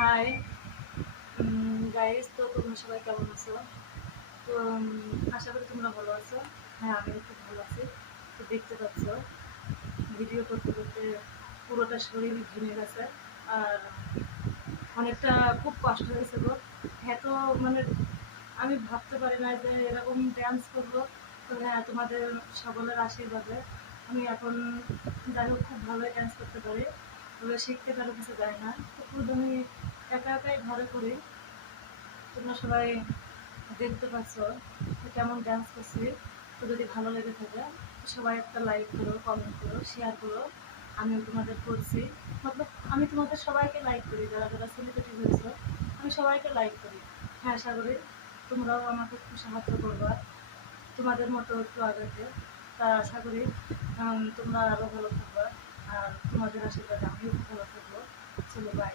Hi guys, তো তোমরা সবাই কেমন আছো? তো আশা করি তোমরা ভালো আছো। হ্যাঁ, আমিও খুব ভালো আছি। তো দেখতে পাচ্ছ, ভিডিও করতে করতে পুরোটা শরীর ঘেমে গেছে। আর অনেকটা খুব কষ্ট হয়েছে গো। হ্যাঁ, তো মানে আমি ভাবতে পারি না যে এরকম ড্যান্স করবো। তো হ্যাঁ, তোমাদের সকলের আশীর্বাদে আমি এখন যাই হোক খুব ভালোই ড্যান্স করতে পারি। তবে শিখতে কারো কিছু যায় না, তো খুব আমি একা একাই ঘরে করি। তোমরা সবাই দেখতে পাচ্ছ যে কেমন ডান্স করছি। তো যদি ভালো লেগে থাকে সবাই একটা লাইক করো, কমেন্ট করো, শেয়ার করো। আমিও তোমাদের করছি, মতলব আমি তোমাদের সবাইকে লাইক করি, যারা যারা সেলিব্রিটি হয়েছে আমি সবাইকে লাইক করি। হ্যাঁ, আশা করি তোমরাও আমাকে একটু সাহায্য করবা তোমাদের মতো একটু আগাতে। তা আশা করি তোমরা আরও ভালো থাকবা। আর তোমাদের আশীর্বাদে আমিও খুব ভালো থাকবো। চলো, বাই।